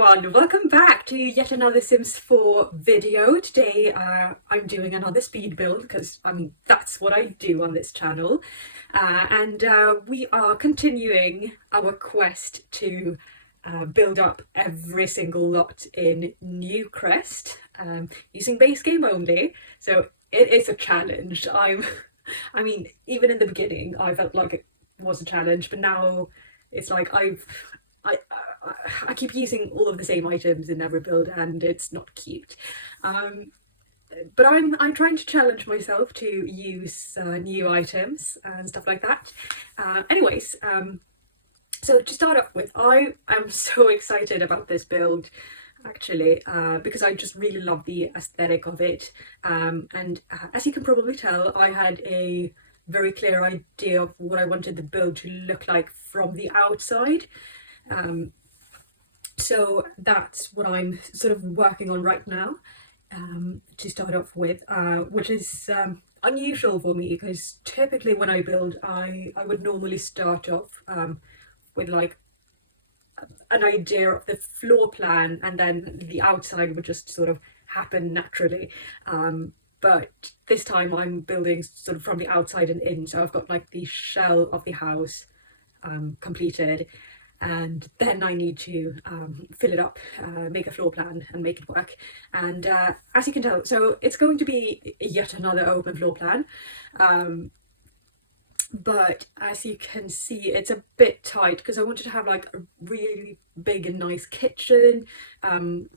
everyone, welcome back to yet another Sims 4 video. Today I'm doing another speed build because that's what I do on this channel, and we are continuing our quest to build up every single lot in Newcrest using base game only. So it is a challenge. I mean, even in the beginning I felt like it was a challenge, but now it's like I keep using all of the same items in every build and it's not cute. But I'm trying to challenge myself to use new items and stuff like that. So to start off with, I am so excited about this build actually, because I just really love the aesthetic of it. And as you can probably tell, I had a very clear idea of what I wanted the build to look like from the outside. So that's what I'm sort of working on right now, to start off with, which is unusual for me because typically when I build I would normally start off with like an idea of the floor plan and then the outside would just sort of happen naturally. But this time I'm building sort of from the outside and in, so I've got like the shell of the house completed, and then I need to fill it up, make a floor plan and make it work. And as you can tell, so it's going to be yet another open floor plan, but as you can see it's a bit tight because I wanted to have like a really big and nice kitchen, and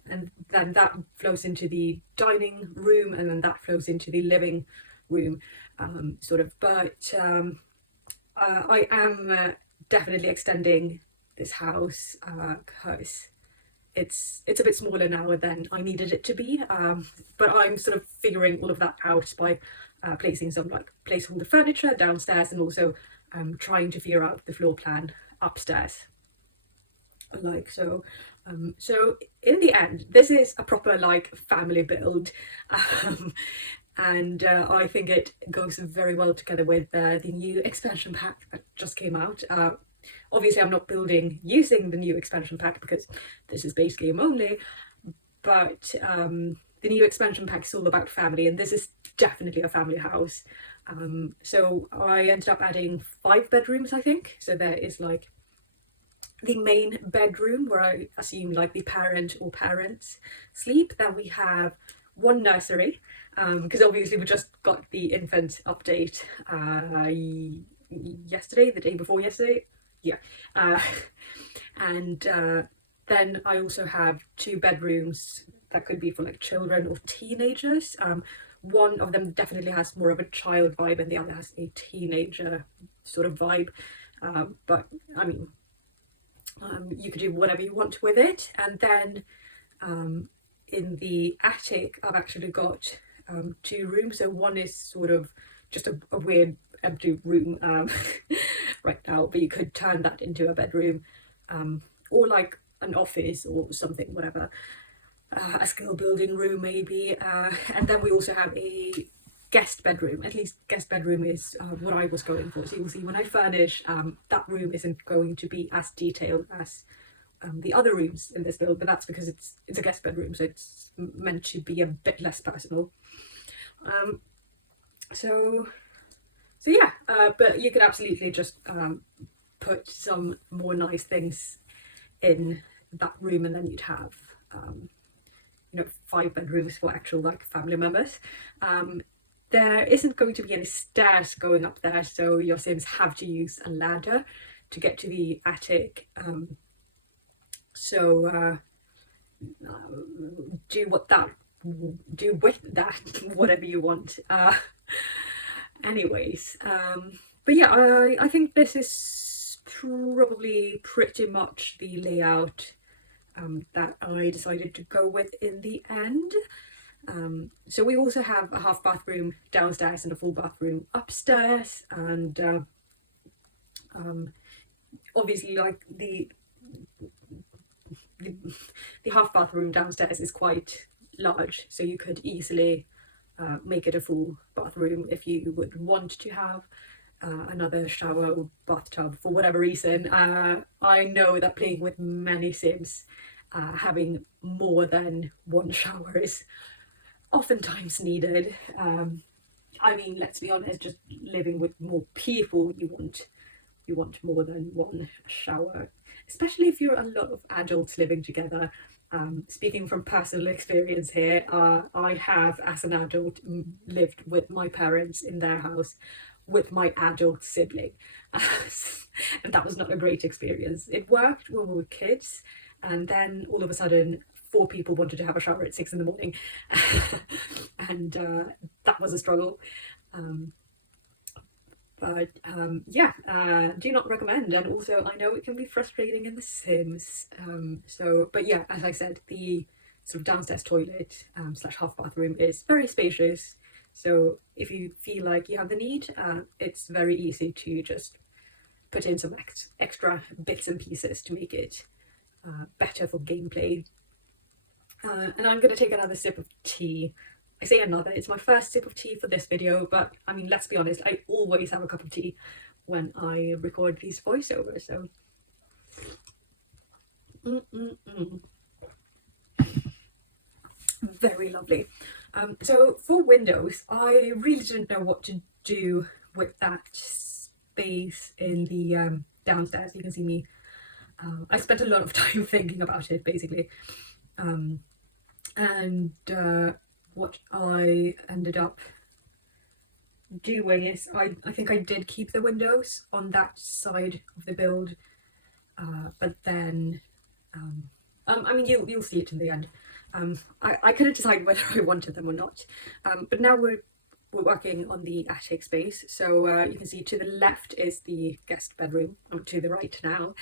then that flows into the dining room and then that flows into the living room, but I am definitely extending this house because it's a bit smaller now than I needed it to be, but I'm sort of figuring all of that out by placing some like placeholder furniture downstairs and also trying to figure out the floor plan upstairs, like so. So in the end this is a proper like family build, and I think it goes very well together with the new expansion pack that just came out. Obviously I'm not building using the new expansion pack because this is base game only, but the new expansion pack is all about family and this is definitely a family house. So I ended up adding 5 bedrooms, I think. So there is like the main bedroom where I assume like the parent or parents sleep. Then we have one nursery, because obviously we just got the infant update yesterday, the day before yesterday. Yeah. And then I also have 2 bedrooms that could be for like children or teenagers. One of them definitely has more of a child vibe and the other has a teenager sort of vibe, but I mean, you could do whatever you want with it. And then in the attic I've actually got 2 rooms. So one is sort of just a weird empty room right now, but you could turn that into a bedroom, or like an office or something, whatever, a skill building room maybe. And then we also have a guest bedroom. At least guest bedroom is what I was going for. So you'll see when I furnish, that room isn't going to be as detailed as the other rooms in this build, but that's because it's a guest bedroom, so it's meant to be a bit less personal. So yeah, but you could absolutely just put some more nice things in that room and then you'd have 5 bedrooms for actual like family members. There isn't going to be any stairs going up there, so your Sims have to use a ladder to get to the attic. So do with that whatever you want. Anyways, but yeah, I think this is probably pretty much the layout that I decided to go with in the end. So we also have a half bathroom downstairs and a full bathroom upstairs, and obviously like the half bathroom downstairs is quite large, so you could easily make it a full bathroom if you would want to have another shower or bathtub for whatever reason. I know that playing with many Sims having more than one shower is oftentimes needed. I mean, let's be honest, just living with more people, you want more than one shower, especially if you're a lot of adults living together. Speaking from personal experience here, I have, as an adult, lived with my parents in their house with my adult sibling. And that was not a great experience. It worked when we were kids, and then all of a sudden, 4 people wanted to have a shower at 6 in the morning. And that was a struggle. Yeah, do not recommend. And also, I know it can be frustrating in The Sims. But yeah, as I said, the sort of downstairs toilet slash half bathroom is very spacious. So if you feel like you have the need, it's very easy to just put in some extra bits and pieces to make it better for gameplay. And I'm going to take another sip of tea. I say another, it's my first sip of tea for this video, but I mean, let's be honest, I always have a cup of tea when I record these voiceovers, so. Very lovely. So for windows, I really didn't know what to do with that space in the downstairs. You can see me, I spent a lot of time thinking about it, basically. What I ended up doing is I think I did keep the windows on that side of the build, but then I mean, you'll see it in the end. I couldn't decide whether I wanted them or not, but now we're working on the attic space. So you can see to the left is the guest bedroom, to the right now,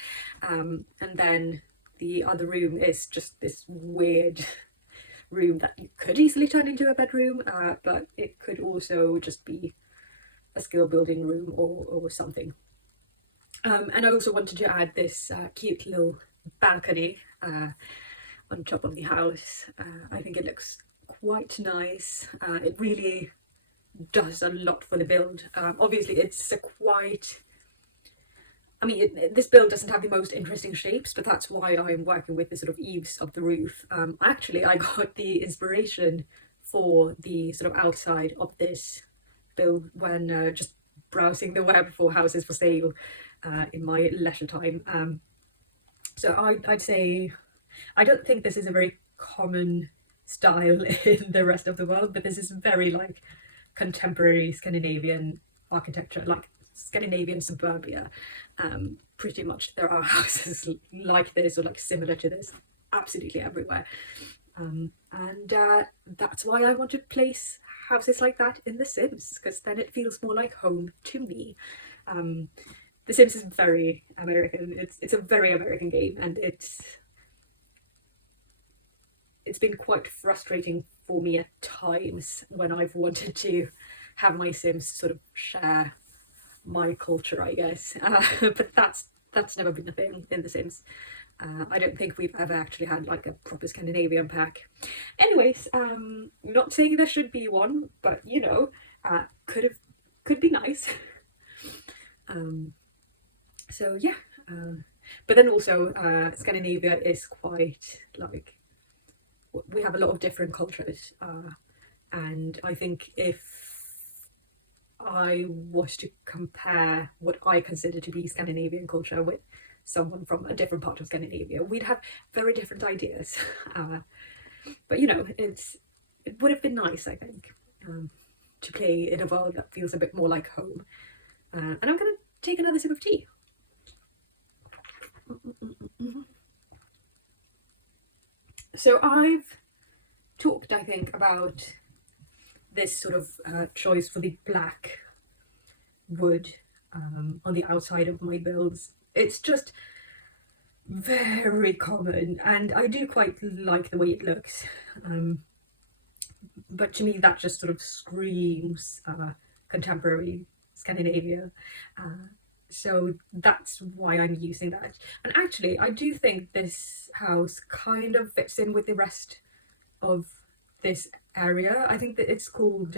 and then the other room is just this weird room that you could easily turn into a bedroom, but it could also just be a skill building room or something. And I also wanted to add this cute little balcony on top of the house. I think it looks quite nice. It really does a lot for the build. Obviously it's a quite, I mean, this build doesn't have the most interesting shapes, but that's why I'm working with the sort of eaves of the roof. Actually, I got the inspiration for the sort of outside of this build when just browsing the web for houses for sale in my leisure time. So I'd say, I don't think this is a very common style in the rest of the world, but this is very like contemporary Scandinavian architecture, like Scandinavian suburbia. Pretty much there are houses like this or like similar to this absolutely everywhere. And that's why I want to place houses like that in The Sims, because then it feels more like home to me. The Sims is very American. It's a very American game, and it's been quite frustrating for me at times when I've wanted to have my Sims sort of share my culture, I guess. But that's never been a thing in The Sims. I don't think we've ever actually had like a proper Scandinavian pack. Anyways, not saying there should be one, but you know, could be nice. So yeah, but then also Scandinavia is quite like, we have a lot of different cultures, and I think if I was to compare what I consider to be Scandinavian culture with someone from a different part of Scandinavia, we'd have very different ideas. But you know, it would have been nice, I think, to play in a world that feels a bit more like home. And I'm gonna take another sip of tea. So I've talked, I think, about this sort of choice for the black wood on the outside of my builds. It's just very common, and I do quite like the way it looks, but to me that just sort of screams contemporary Scandinavia. So that's why I'm using that. And actually, I do think this house kind of fits in with the rest of this area. I think that it's called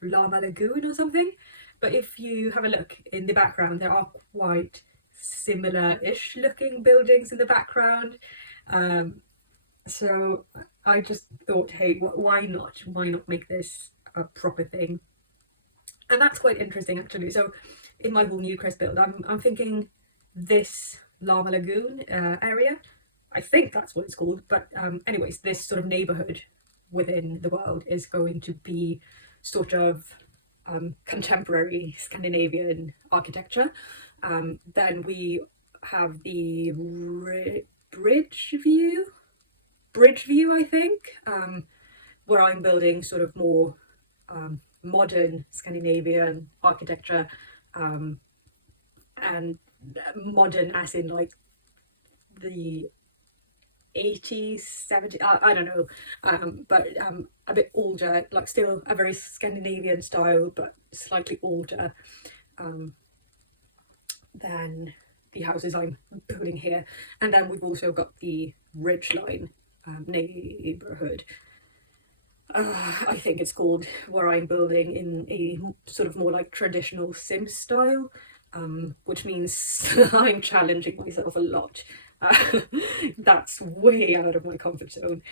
Llama Lagoon or something. But if you have a look in the background, there are quite similar-ish looking buildings in the background. So I just thought, hey, why not? Why not make this a proper thing? And that's quite interesting actually. So in my whole Newcrest build, I'm thinking this Llama Lagoon area. I think that's what it's called. But anyways, this sort of neighborhood within the world is going to be sort of contemporary Scandinavian architecture. Then we have the bridge view, I think, where I'm building sort of more modern Scandinavian architecture, and modern as in like the 80s, 70s, I don't know, but a bit older, like still a very Scandinavian style, but slightly older than the houses I'm building here. And then we've also got the Ridgeline neighborhood, I think it's called, where I'm building in a sort of more like traditional sim style, which means I'm challenging myself a lot. That's way out of my comfort zone.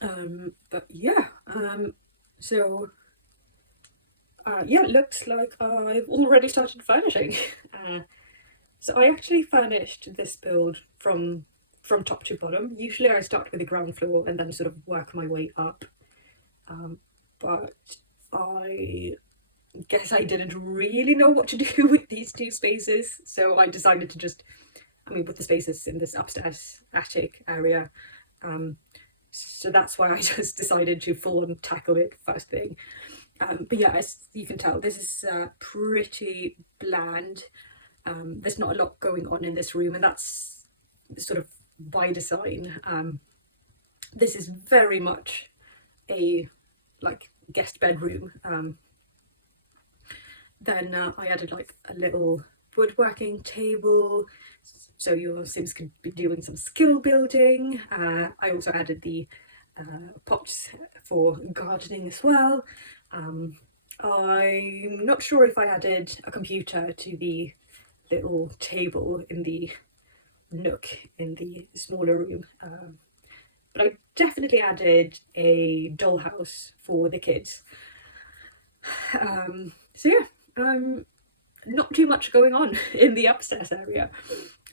But yeah, so yeah, it looks like I've already started furnishing. So I actually furnished this build from top to bottom. Usually I start with the ground floor and then sort of work my way up. But I guess I didn't really know what to do with these two spaces, so I decided to just, with the spaces in this upstairs attic area, so that's why I just decided to full on tackle it first thing. But yeah, as you can tell, this is pretty bland. There's not a lot going on in this room, and that's sort of by design. This is very much a like guest bedroom. Then I added like a little woodworking table, so your Sims could be doing some skill building. I also added the pots for gardening as well. I'm not sure if I added a computer to the little table in the nook in the smaller room, but I definitely added a dollhouse for the kids. So yeah, not too much going on in the upstairs area.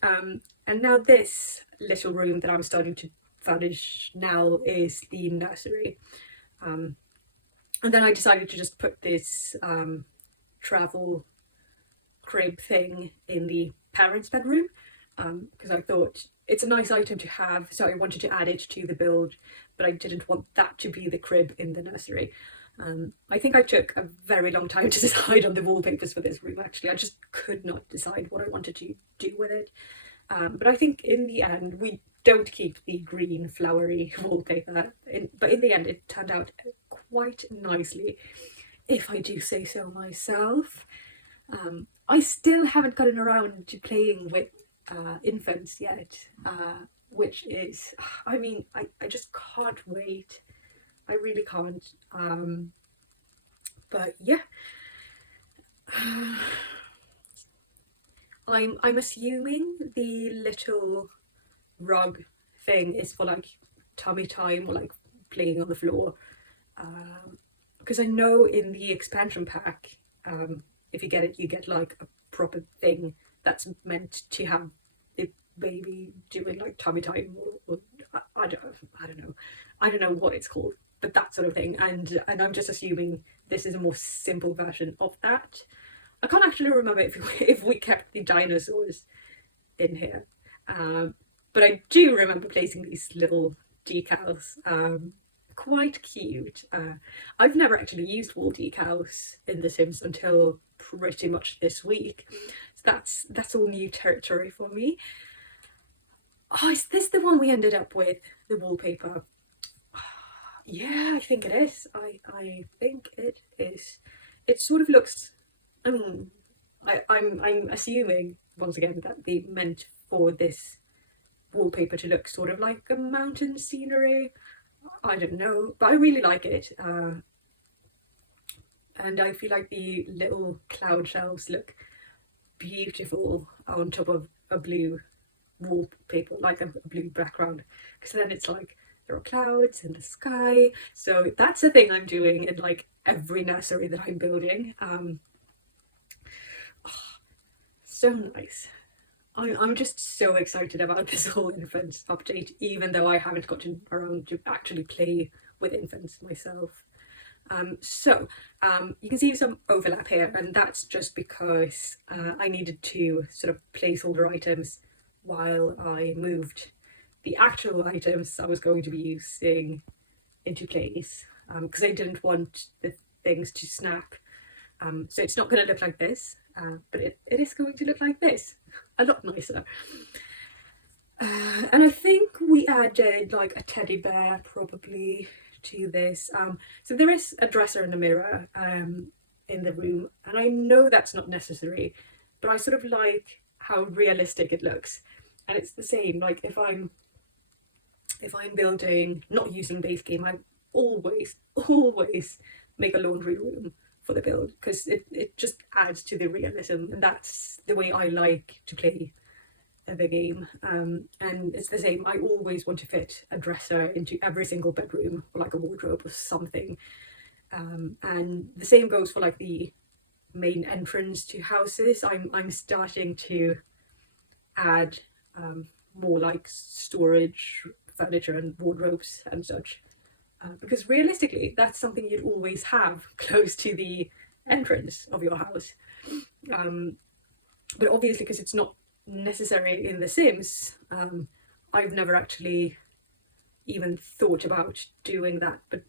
And now this little room that I'm starting to furnish now is the nursery. And then I decided to just put this travel crib thing in the parents' bedroom, because I thought it's a nice item to have, so I wanted to add it to the build, but I didn't want that to be the crib in the nursery. I think I took a very long time to decide on the wallpapers for this room, actually. I just could not decide what I wanted to do with it. But I think in the end, we don't keep the green flowery wallpaper, but in the end it turned out quite nicely, if I do say so myself. I still haven't gotten around to playing with infants yet, which is, I just can't wait. I really can't. But yeah, I'm assuming the little rug thing is for like tummy time or like playing on the floor, because I know in the expansion pack, if you get it, you get like a proper thing that's meant to have the baby doing like tummy time, or I don't know what it's called, but that sort of thing. And I'm just assuming this is a more simple version of that. I can't actually remember if we kept the dinosaurs in here, but I do remember placing these little decals. Quite cute. I've never actually used wall decals in The Sims until pretty much this week, so that's all new territory for me. Oh, is this the one we ended up with, the wallpaper? Yeah, I think it is. I think it is. It sort of looks, I'm assuming once again that they meant for this wallpaper to look sort of like a mountain scenery. I don't know, but I really like it. And I feel like the little cloud shells look beautiful on top of a blue wallpaper, like a blue background, because then it's like there are clouds in the sky. So that's a thing I'm doing in like every nursery that I'm building. So nice. I'm just so excited about this whole infants update, even though I haven't gotten around to actually play with infants myself. You can see some overlap here, and that's just because I needed to sort of placeholder items while I moved the actual items I was going to be using into place, because I didn't want the things to snap. So it's not going to look like this, but it is going to look like this, a lot nicer. And I think we added like a teddy bear probably to this. So there is a dresser and a mirror in the room, and I know that's not necessary, but I sort of like how realistic it looks. And it's the same, like if I'm building, not using base game, I always make a laundry room for the build, because it just adds to the realism, and that's the way I like to play the game. And it's the same, I always want to fit a dresser into every single bedroom, or like a wardrobe or something. And the same goes for like the main entrance to houses. I'm starting to add more like storage furniture and wardrobes and such, because realistically that's something you'd always have close to the entrance of your house. But obviously, because it's not necessary in The Sims, I've never actually even thought about doing that. But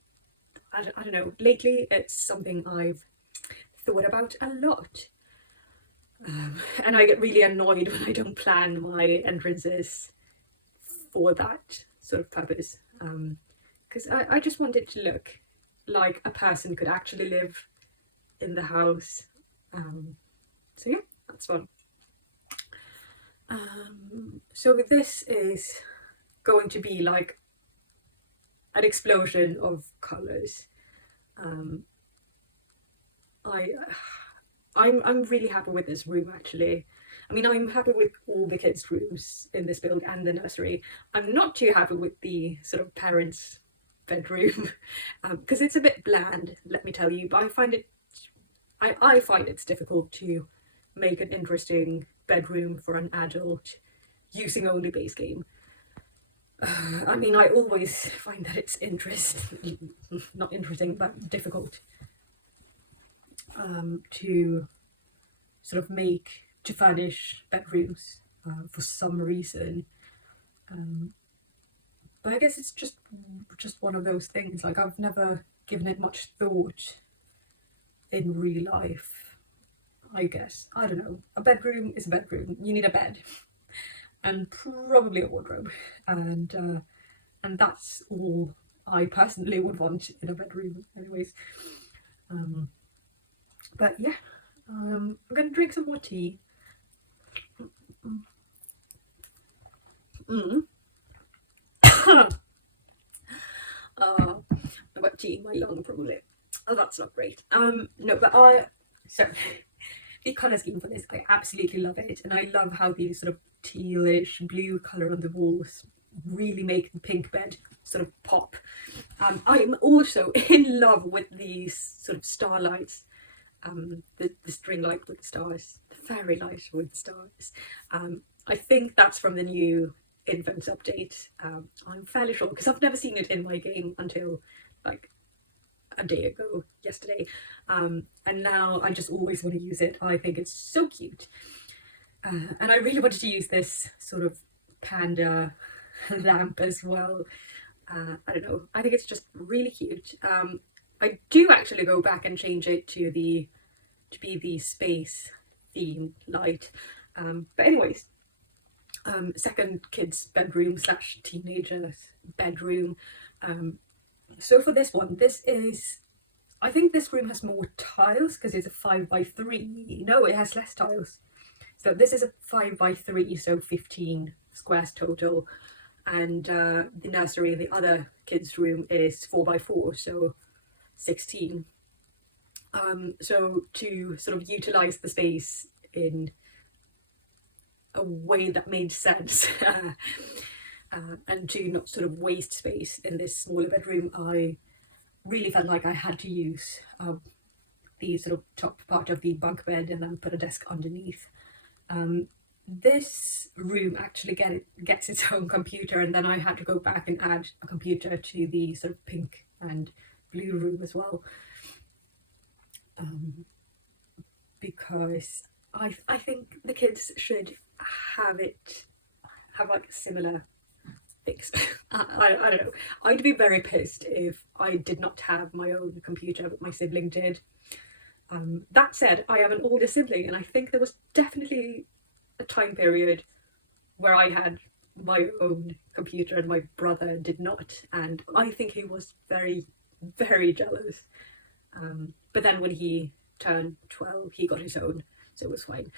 I don't know, lately it's something I've thought about a lot. And I get really annoyed when I don't plan my entrances for that sort of purpose, because I just want it to look like a person could actually live in the house. So yeah, that's fun. So this is going to be like an explosion of colours. I'm really happy with this room, actually. I mean, I'm happy with all the kids' rooms in this build and the nursery. I'm not too happy with the sort of parents' bedroom, because it's a bit bland, let me tell you. But I find it's difficult to make an interesting bedroom for an adult using only base game. I mean, I always find that it's not interesting, but difficult to sort of to furnish bedrooms for some reason. But I guess it's just one of those things. Like, I've never given it much thought in real life, I guess. I don't know. A bedroom is a bedroom. You need a bed and probably a wardrobe, and that's all I personally would want in a bedroom, anyways. But yeah, I'm gonna drink some more tea. I've got tea in my lung probably. Oh, that's not great. No, but so the colour scheme for this, I absolutely love it, and I love how the sort of tealish blue colour on the walls really make the pink bed sort of pop. I'm also in love with these sort of starlights, the string light with the stars, the fairy light with the stars. I think that's from the new Infants update. I'm fairly sure, because I've never seen it in my game until like a day ago, yesterday, and now I just always want to use it. I think it's so cute, and I really wanted to use this sort of panda lamp as well. I don't know, I think it's just really cute. I do actually go back and change it to be the space theme light, but anyways, second kids bedroom / teenagers bedroom. So for this one, I think this room has more tiles because it's a 5x3. No, it has less tiles. So this is a 5x3, so 15 squares total. And the nursery, the other kids' room, is 4x4, so 16. So to sort of utilize the space in a way that made sense. And to not sort of waste space in this smaller bedroom, I really felt like I had to use the sort of top part of the bunk bed and then put a desk underneath. This room actually gets its own computer, and then I had to go back and add a computer to the sort of pink and blue room as well, because I think the kids should have like similar things. I don't know. I'd be very pissed if I did not have my own computer, but my sibling did. That said, I am an older sibling, and I think there was definitely a time period where I had my own computer and my brother did not, and I think he was very, very jealous. But then when he turned 12, he got his own, so it was fine.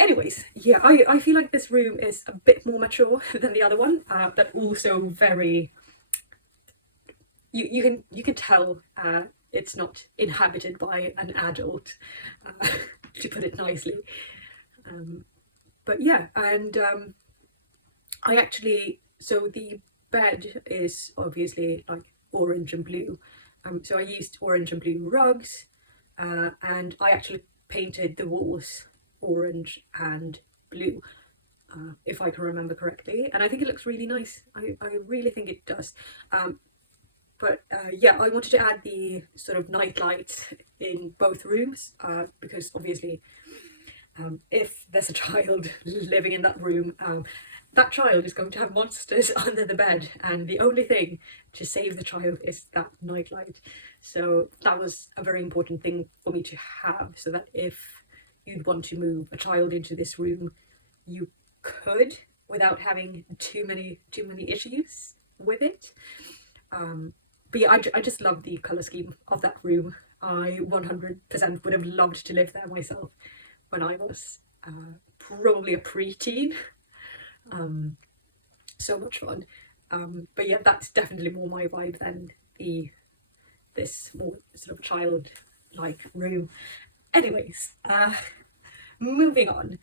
Anyways, yeah, I feel like this room is a bit more mature than the other one, but also very, you can tell it's not inhabited by an adult, to put it nicely. But yeah, and I actually, so the bed is obviously like orange and blue, so I used orange and blue rugs, and I actually painted the walls orange and blue, if I can remember correctly, and I think it looks really nice. I really think it does. But yeah, I wanted to add the sort of night lights in both rooms, because obviously if there's a child living in that room, that child is going to have monsters under the bed, and the only thing to save the child is that nightlight. So that was a very important thing for me to have, so that if you'd want to move a child into this room, you could without having too many issues with it. But yeah, I just love the colour scheme of that room. I 100% would have loved to live there myself when I was probably a preteen. So much fun. But yeah, that's definitely more my vibe than this more sort of childlike room. Anyways, moving on.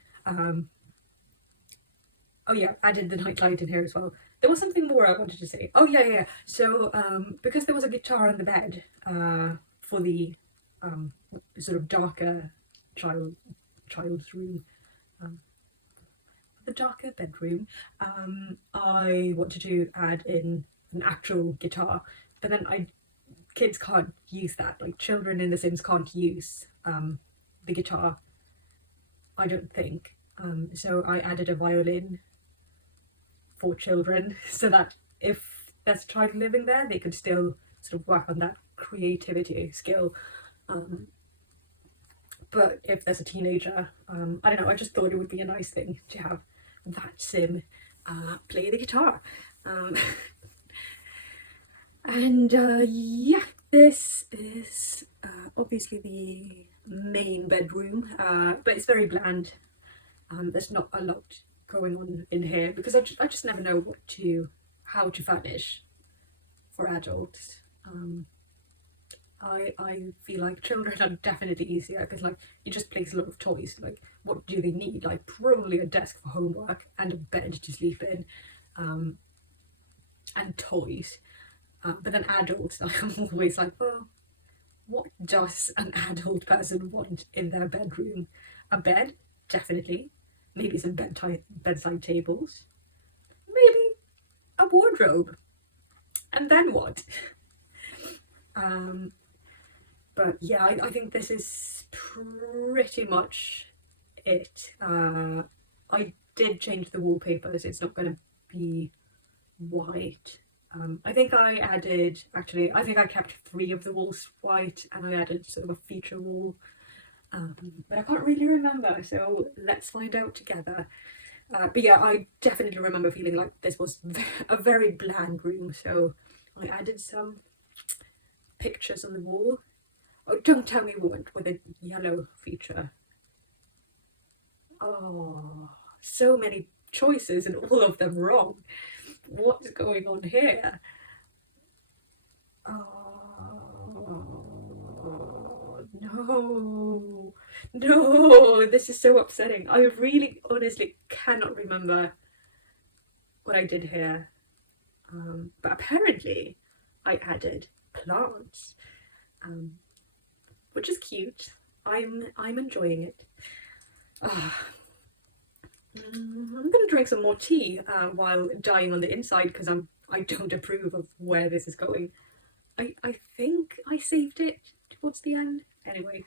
Oh yeah, added the nightlight in here as well. There was something more I wanted to say. Oh yeah. So because there was a guitar on the bed for the sort of darker child's room, the darker bedroom, I wanted to add in an actual guitar, but then kids can't use that. Like children in The Sims can't use the guitar, I don't think. So I added a violin for children, so that if there's a child living there, they could still sort of work on that creativity skill. But if there's a teenager, I don't know, I just thought it would be a nice thing to have that sim play the guitar. And yeah, this is obviously the main bedroom, but it's very bland. There's not a lot going on in here because I just never know how to furnish for adults. I feel like children are definitely easier because like you just place a lot of toys. Like what do they need? Like probably a desk for homework and a bed to sleep in, and toys. But then adults, I'm always like, well, what does an adult person want in their bedroom? A bed, definitely. Maybe some bedside tables. Maybe a wardrobe. And then what? But yeah, I think this is pretty much it. I did change the wallpapers. It's not going to be white. I think I kept 3 of the walls white, and I added sort of a feature wall. But I can't really remember, so let's find out together. But yeah, I definitely remember feeling like this was a very bland room, so I added some pictures on the wall. Oh, don't tell me we went with a yellow feature. Oh, so many choices and all of them wrong. What's going on here? Oh no, No, this is so upsetting. I really honestly cannot remember what I did here. But apparently I added plants, um, which is cute. I'm enjoying it. I'm gonna drink some more tea while dying on the inside because I don't approve of where this is going. I think I saved it towards the end. Anyway.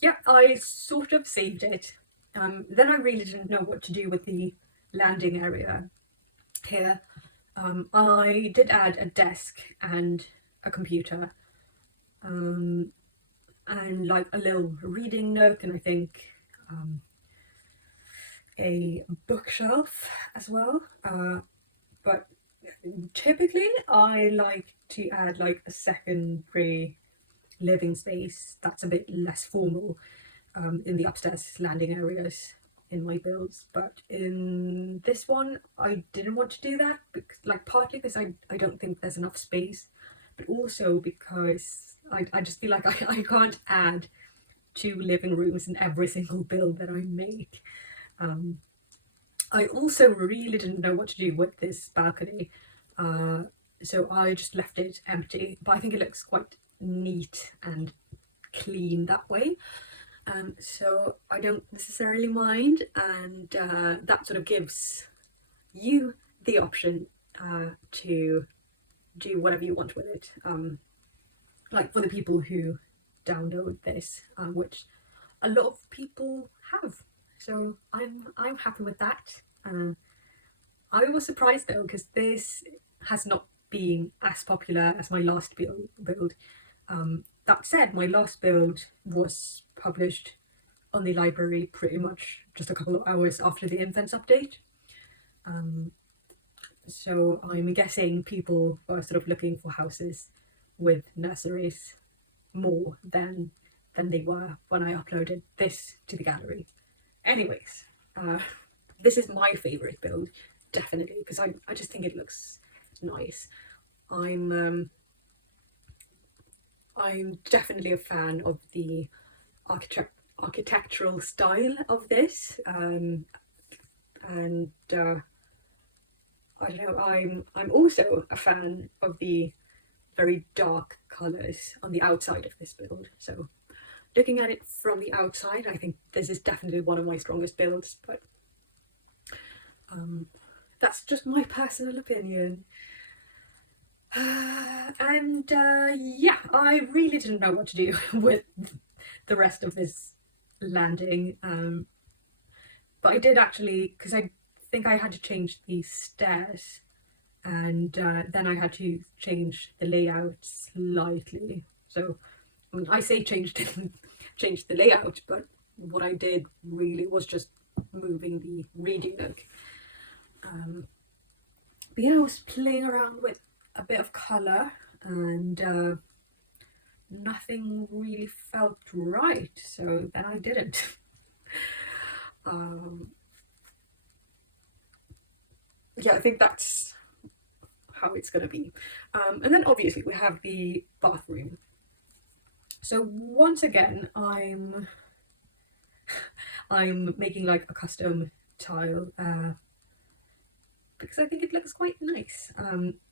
Yeah, I sort of saved it. Then I really didn't know what to do with the landing area here. I did add a desk and a computer, and like a little reading nook, and I think a bookshelf as well. But typically I like to add like a secondary living space that's a bit less formal in the upstairs landing areas in my builds. But in this one I didn't want to do that, because, like, partly because I don't think there's enough space, but also because I just feel like I can't add 2 living rooms in every single build that I make. I also really didn't know what to do with this balcony, so I just left it empty, but I think it looks quite neat and clean that way. So I don't necessarily mind, and that sort of gives you the option to do whatever you want with it. Like for the people who download this, which a lot of people have, so I'm happy with that. I was surprised though, because this has not been as popular as my last build. That said, my last build was published on the library pretty much just a couple of hours after the Infants update. So I'm guessing people are sort of looking for houses with nurseries more than they were when I uploaded this to the gallery. Anyways, this is my favourite build, definitely, because I just think it looks nice. I'm definitely a fan of the architectural style of this, and I don't know, I'm also a fan of the very dark colours on the outside of this build. So looking at it from the outside, I think this is definitely one of my strongest builds, but that's just my personal opinion. And yeah, I really didn't know what to do with the rest of this landing, but I did actually, because I think I had to change the stairs, and then I had to change the layout slightly. So I mean, I say change the layout, but what I did really was just moving the reading nook. But yeah, I was playing around with a bit of colour, and nothing really felt right, so then I didn't. Yeah, I think that's how it's gonna be. And then obviously we have the bathroom. So once again, I'm making like a custom tile, because I think it looks quite nice.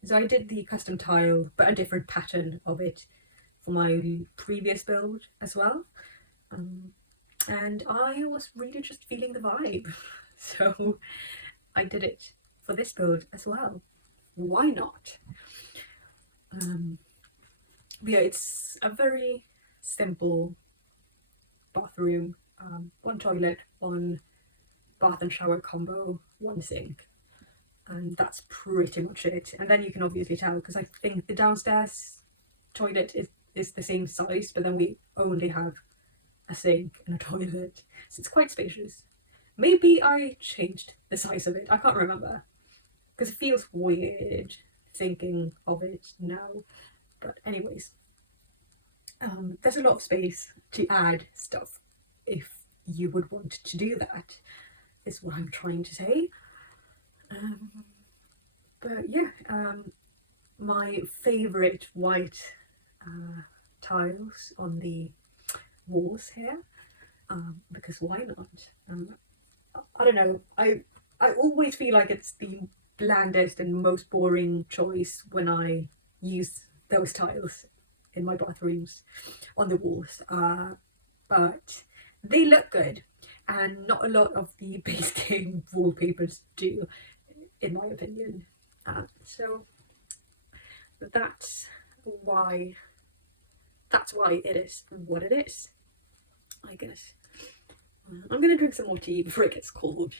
So I did the custom tile, but a different pattern of it for my previous build as well. And I was really just feeling the vibe, so I did it for this build as well. Why not? But yeah, it's a very simple bathroom. One toilet, one bath and shower combo, one sink, and that's pretty much it. And then you can obviously tell, because I think the downstairs toilet is the same size, but then we only have a sink and a toilet, so it's quite spacious. Maybe I changed the size of it, I can't remember, because it feels weird thinking of it now. But anyways, there's a lot of space to add stuff if you would want to do that, is what I'm trying to say. But yeah, my favourite white tiles on the walls here, because why not? I don't know, I always feel like it's the blandest and most boring choice when I use those tiles in my bathrooms on the walls, but they look good, and not a lot of the base game wallpapers do, in my opinion. So that's why it is what it is, I guess. I'm gonna drink some more tea before it gets cold.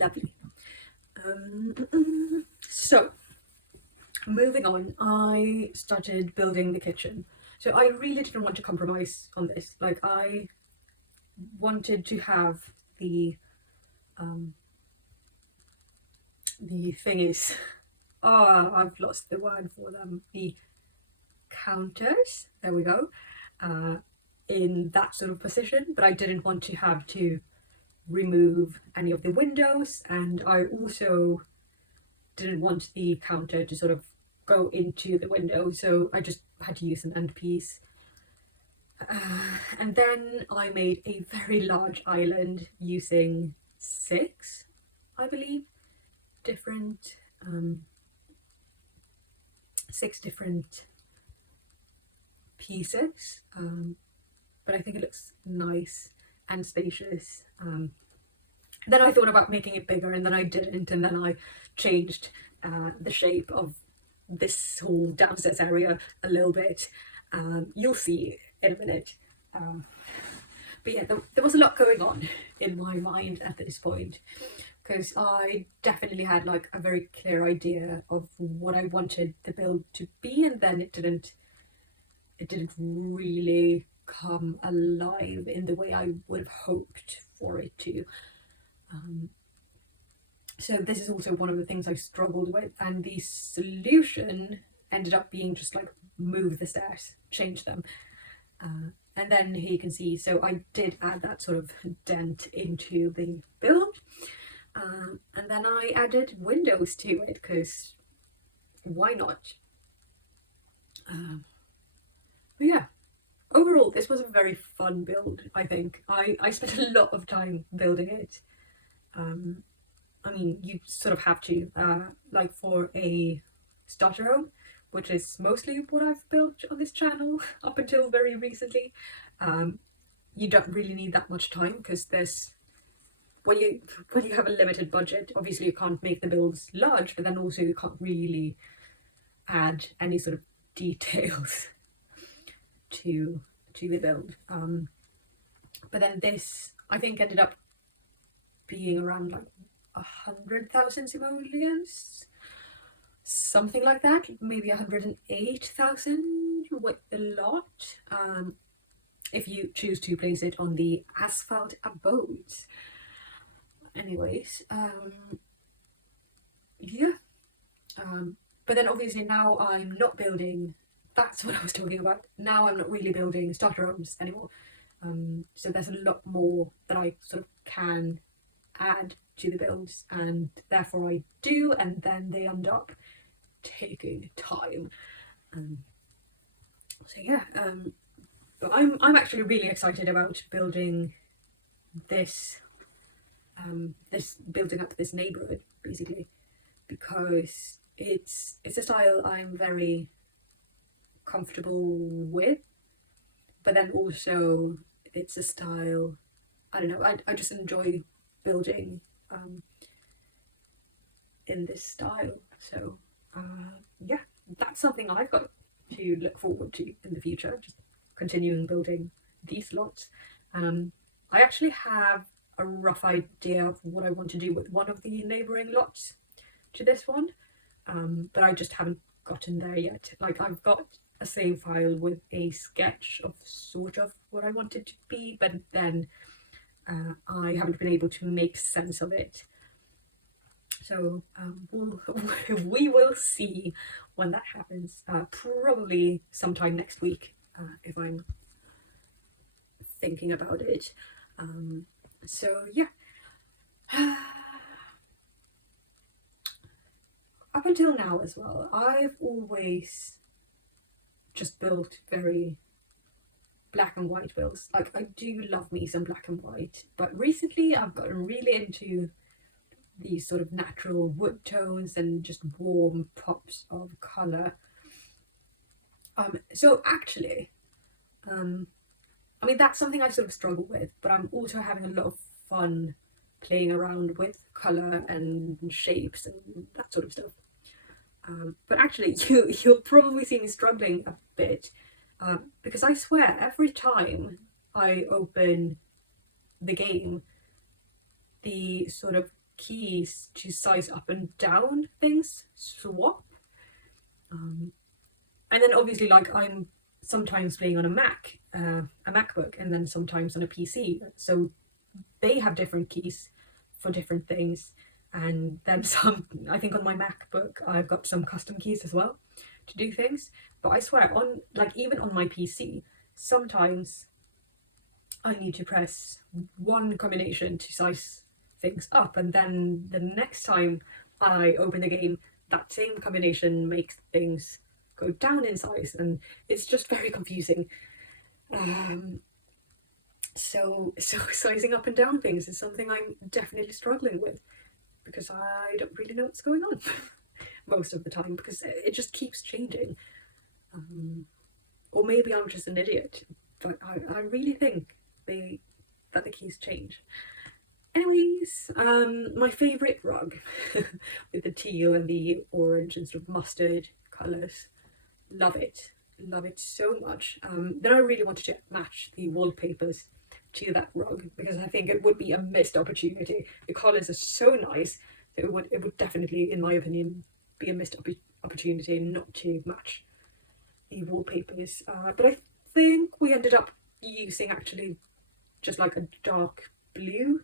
Lovely. So moving on, I started building the kitchen. So I really didn't want to compromise on this. Like, I wanted to have the thingies. Oh, I've lost the word for them. The counters. There we go. In that sort of position, but I didn't want to have to remove any of the windows, and I also didn't want the counter to sort of go into the window, so I just had to use an end piece. And then I made a very large island using 6, I believe, different 6 different pieces, but I think it looks nice and spacious. Then I thought about making it bigger, and then I didn't, and then I changed the shape of this whole downstairs area a little bit. You'll see in a minute. But yeah, there was a lot going on in my mind at this point, because I definitely had like a very clear idea of what I wanted the build to be, and then it didn't really come alive in the way I would have hoped for it to. So this is also one of the things I struggled with, and the solution ended up being just like move the stairs, change them. And then here you can see, so I did add that sort of dent into the build. And then I added windows to it, because why not? But yeah, overall this was a very fun build, I think. I spent a lot of time building it. I mean, you sort of have to, like for a starter home, which is mostly what I've built on this channel up until very recently. You don't really need that much time, because there's, when you have a limited budget, obviously you can't make the builds large, but then also you can't really add any sort of details to the build. But then this, I think, ended up being around like 100,000 simoleons, something like that, maybe 108,000 with the lot, if you choose to place it on the asphalt abodes. Anyways, yeah, but then obviously now I'm not building, that's what I was talking about, now I'm not really building starter homes anymore. So there's a lot more that I sort of can add to the builds, and therefore I do, and then they end up taking time. So yeah, but I'm actually really excited about building this, building up this neighborhood basically, because it's a style I'm very comfortable with, but then also it's a style, I don't know, I just enjoy building in this style. So yeah, that's something I've got to look forward to in the future, just continuing building these lots. I actually have a rough idea of what I want to do with one of the neighbouring lots to this one, but I just haven't gotten there yet. Like, I've got a save file with a sketch of sort of what I want it to be, but then I haven't been able to make sense of it. So we will see when that happens, probably sometime next week, if I'm thinking about it. So yeah. Up until now as well, I've always just built very black and white builds. Like, I do love me some black and white, but recently I've gotten really into these sort of natural wood tones and just warm pops of colour. So actually, I mean, that's something I sort of struggle with, but I'm also having a lot of fun playing around with colour and shapes and that sort of stuff. But actually, you'll probably see me struggling a bit, because I swear every time I open the game, the sort of keys to size up and down things swap. And then obviously, like, I'm sometimes playing on a MacBook, and then sometimes on a PC. So they have different keys for different things. And then some, I think on my MacBook, I've got some custom keys as well to do things. But I swear, on, like, even on my PC, sometimes I need to press one combination to size things up, and then the next time I open the game, that same combination makes things go down in size, and it's just very confusing. So sizing up and down things is something I'm definitely struggling with, because I don't really know what's going on most of the time, because it just keeps changing. Or maybe I'm just an idiot, but I really think that the keys change. Anyways, my favourite rug with the teal and the orange and sort of mustard colours. Love it so much. Then I really wanted to match the wallpapers to that rug, because I think it would be a missed opportunity. The colours are so nice that it would definitely, in my opinion, be a missed opportunity not to match the wallpapers. But I think we ended up using actually just like a dark blue,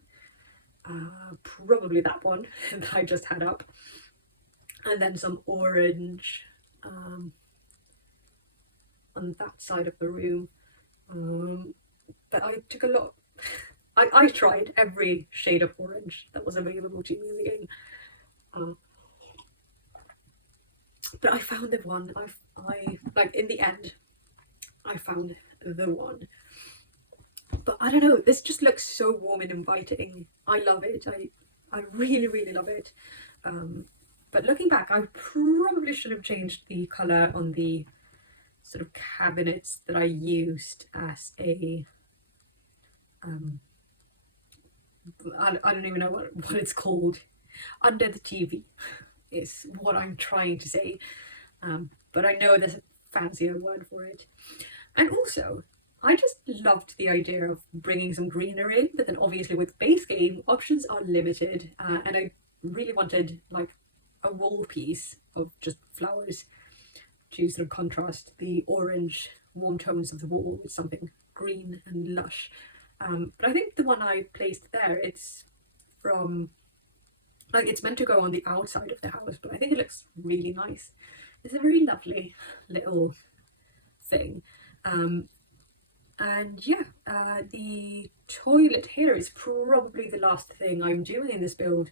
probably that one that I just had up, and then some orange on that side of the room. But I took a lot. I tried every shade of orange that was available to me in the game. But I found the one. I like, in the end, I found the one. But I don't know, this just looks so warm and inviting. I love it. I really, really love it. But looking back, I probably should have changed the colour on the sort of cabinets that I used as a I don't even know what it's called. Under the TV is what I'm trying to say. But I know there's a fancier word for it. And also, I just loved the idea of bringing some greenery, but then obviously with base game, options are limited. And I really wanted like a wall piece of just flowers to sort of contrast the orange warm tones of the wall with something green and lush. But I think the one I placed there, it's from, like, it's meant to go on the outside of the house, but I think it looks really nice. It's a very lovely little thing. And yeah, the toilet here is probably the last thing I'm doing in this build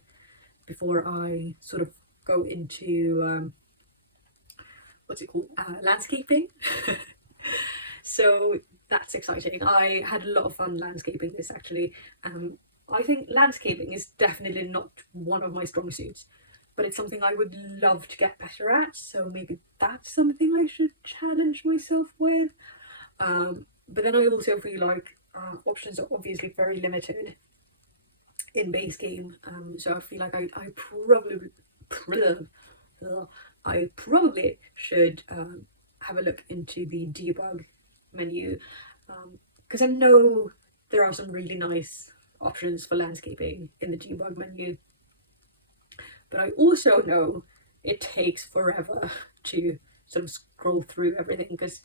before I sort of go into what's it called, landscaping. So that's exciting. I had a lot of fun landscaping this, actually. I think landscaping is definitely not one of my strong suits, but it's something I would love to get better at, so maybe that's something I should challenge myself with. But then I also feel like options are obviously very limited in base game, so I feel like I probably should have a look into the debug menu, because I know there are some really nice options for landscaping in the debug menu, but I also know it takes forever to sort of scroll through everything, because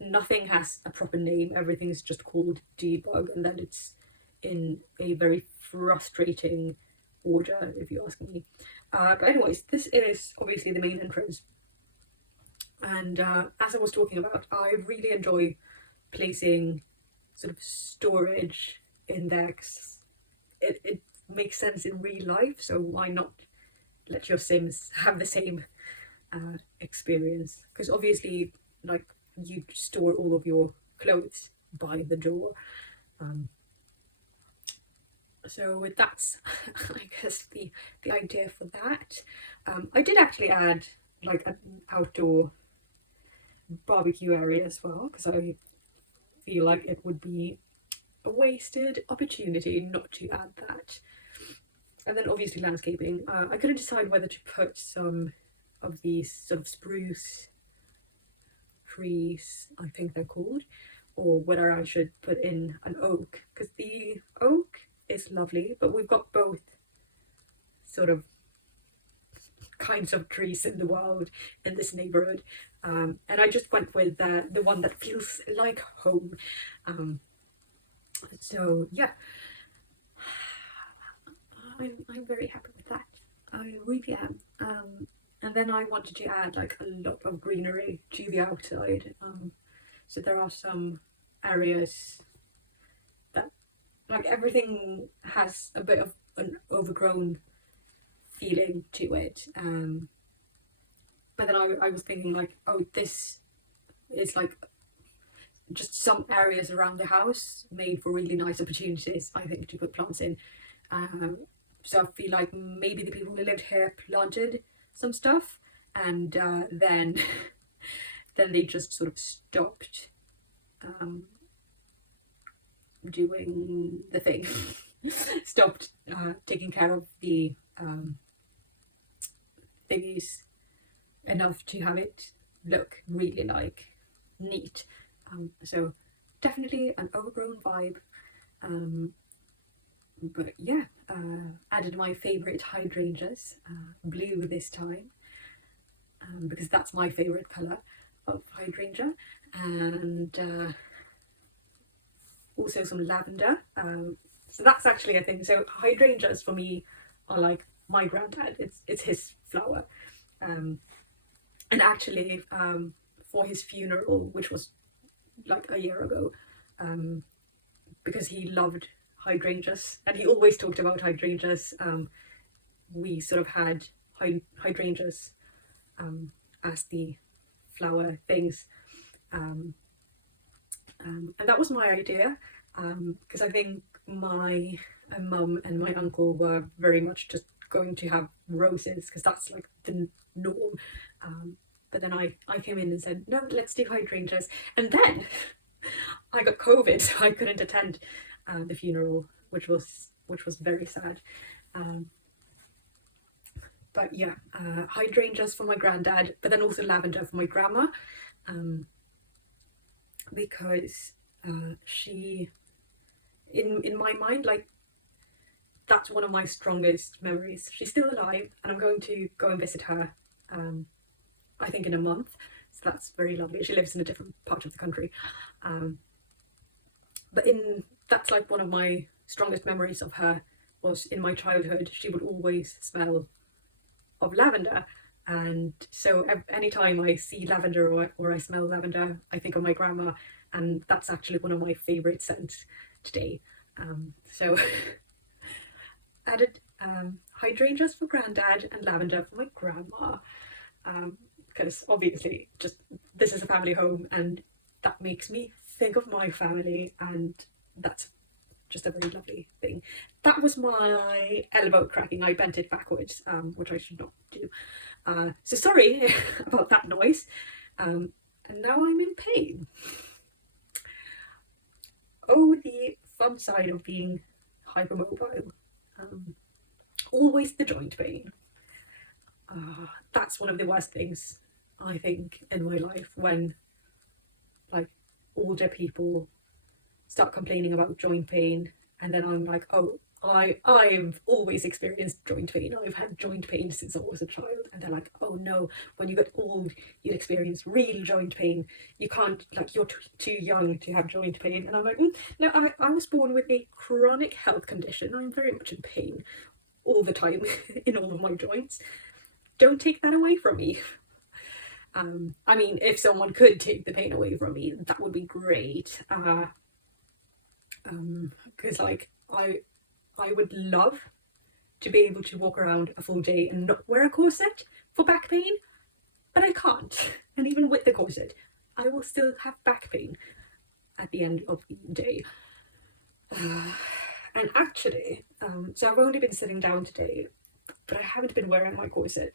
nothing has a proper name. Everything is just called debug, and then it's in a very frustrating order, if you ask me. But anyways, this is obviously the main entrance, and as I was talking about, I really enjoy placing sort of storage in there. 'Cause it makes sense in real life, so why not let your Sims have the same experience? Because obviously, like, you store all of your clothes by the door. So that's I guess the idea for that. I did actually add like an outdoor barbecue area as well, because I feel like it would be a wasted opportunity not to add that. And then obviously landscaping. I couldn't decide whether to put some of these sort of spruce trees, I think they're called, or whether I should put in an oak, because the oak is lovely, but we've got both sort of kinds of trees in the world in this neighborhood, and I just went with the one that feels like home. So yeah, I'm very happy with that. I really am. And then I wanted to add like a lot of greenery to the outside. So there are some areas that, like, everything has a bit of an overgrown feeling to it. But then I was thinking like, oh, this is like just some areas around the house made for really nice opportunities, I think, to put plants in. So I feel like maybe the people who lived here planted some stuff, and then they just sort of stopped doing the thing, stopped taking care of the thingies enough to have it look really like neat. So definitely an overgrown vibe. But yeah, added my favourite hydrangeas, blue this time, because that's my favourite colour of hydrangea, and also some lavender. So that's actually a thing. So hydrangeas for me are like my granddad. It's his flower, and actually for his funeral, which was like a year ago, because he loved hydrangeas and he always talked about hydrangeas, we sort of had hydrangeas as the flower things, and that was my idea, because I think my mum and my uncle were very much just going to have roses because that's like the norm, but then I came in and said, no, let's do hydrangeas, and then I got COVID, so I couldn't attend the funeral, which was very sad. But yeah, hydrangeas for my granddad, but then also lavender for my grandma, because she, in my mind, like, that's one of my strongest memories. She's still alive, and I'm going to go and visit her, I think in a month, so that's very lovely. She lives in a different part of the country, but that's like one of my strongest memories of her was in my childhood. She would always smell of lavender, and so anytime I see lavender or I smell lavender, I think of my grandma, and that's actually one of my favorite scents today. So added hydrangeas for granddad and lavender for my grandma, because obviously just this is a family home and that makes me think of my family, and that's just a very lovely thing. That was my elbow cracking. I bent it backwards, which I should not do. So sorry about that noise. And now I'm in pain. Oh, the fun side of being hypermobile. Always the joint pain. That's one of the worst things, I think, in my life, when like older people start complaining about joint pain, and then I'm like, oh, I've always experienced joint pain. I've had joint pain since I was a child. And they're like, oh no, when you get old, you experience real joint pain. You can't, like, you're too young to have joint pain. And I'm like, no, I was born with a chronic health condition. I'm very much in pain all the time in all of my joints. Don't take that away from me. I mean, if someone could take the pain away from me, that would be great. because like I would love to be able to walk around a full day and not wear a corset for back pain, but I can't. And even with the corset, I will still have back pain at the end of the day. And actually, so I've only been sitting down today, but I haven't been wearing my corset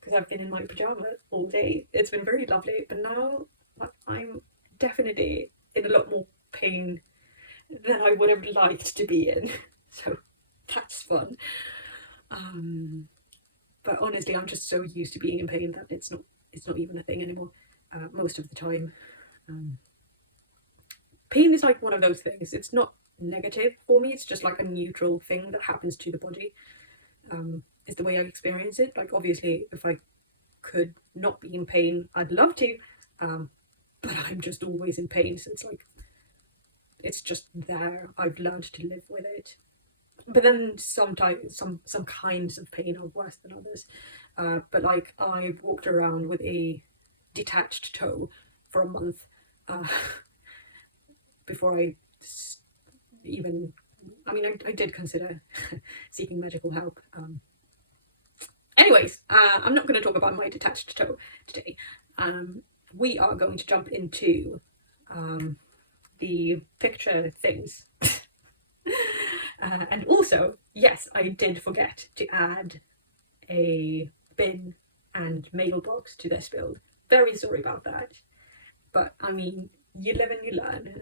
because I've been in my pajamas all day. It's been very lovely, but now I'm definitely in a lot more pain than I would have liked to be in. So that's fun. But honestly, I'm just so used to being in pain that it's not even a thing anymore. Most of the time, pain is like one of those things. It's not negative for me. It's just like a neutral thing that happens to the body. Is the way I experience it. Like obviously, if I could not be in pain, I'd love to. But I'm just always in pain, so it's like it's just there. I've learned to live with it. But then sometimes some kinds of pain are worse than others. But like I walked around with a detached toe for a month before I even. I mean, I did consider seeking medical help. Anyways, I'm not going to talk about my detached toe today. We are going to jump into the picture things. And also, yes, I did forget to add a bin and mailbox to this build. Very sorry about that. But I mean, you live and you learn.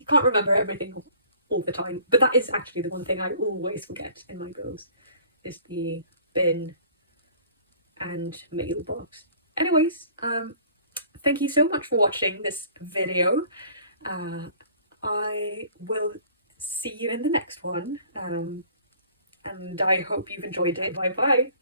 You can't remember everything all the time. But that is actually the one thing I always forget in my builds, is the bin and mailbox. Anyways, thank you so much for watching this video. I will see you in the next one, and I hope you've enjoyed it. Bye bye.